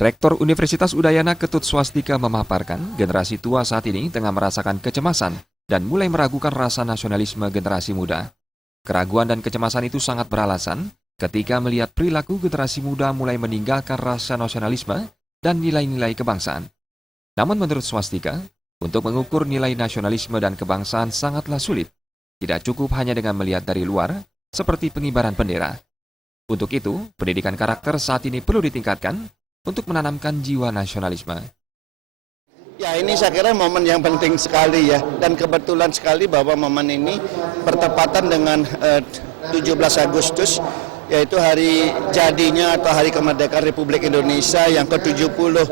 Rektor Universitas Udayana Ketut Swastika memaparkan generasi tua saat ini tengah merasakan kecemasan dan mulai meragukan rasa nasionalisme generasi muda. Keraguan dan kecemasan itu sangat beralasan ketika melihat perilaku generasi muda mulai meninggalkan rasa nasionalisme dan nilai-nilai kebangsaan. Namun menurut Swastika, untuk mengukur nilai nasionalisme dan kebangsaan sangatlah sulit. Tidak cukup hanya dengan melihat dari luar, seperti pengibaran bendera. Untuk itu, pendidikan karakter saat ini perlu ditingkatkan untuk menanamkan jiwa nasionalisme. Ya, ini saya kira momen yang penting sekali ya, dan kebetulan sekali bahwa momen ini bertepatan dengan 17 Agustus, yaitu hari jadinya atau hari kemerdekaan Republik Indonesia yang ke-70.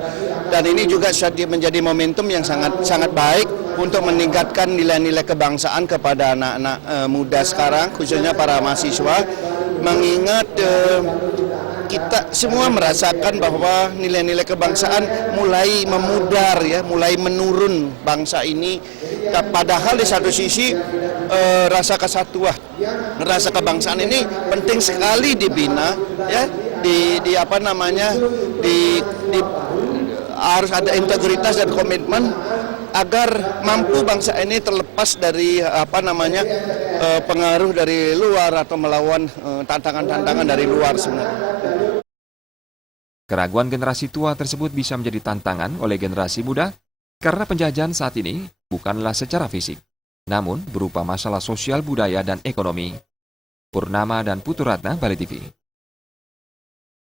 Dan ini juga menjadi momentum yang sangat baik untuk meningkatkan nilai-nilai kebangsaan kepada anak-anak muda sekarang, khususnya para mahasiswa, mengingat kita semua merasakan bahwa nilai-nilai kebangsaan mulai memudar ya, mulai menurun bangsa ini. Padahal di satu sisi rasa kesatuan, rasa kebangsaan ini penting sekali dibina ya, harus ada integritas dan komitmen agar mampu bangsa ini terlepas dari pengaruh dari luar atau melawan tantangan-tantangan dari luar sebenarnya. Keraguan generasi tua tersebut bisa menjadi tantangan oleh generasi muda karena penjajahan saat ini bukanlah secara fisik, namun berupa masalah sosial, budaya, dan ekonomi. Purnama dan Putu Ratna, Bali TV.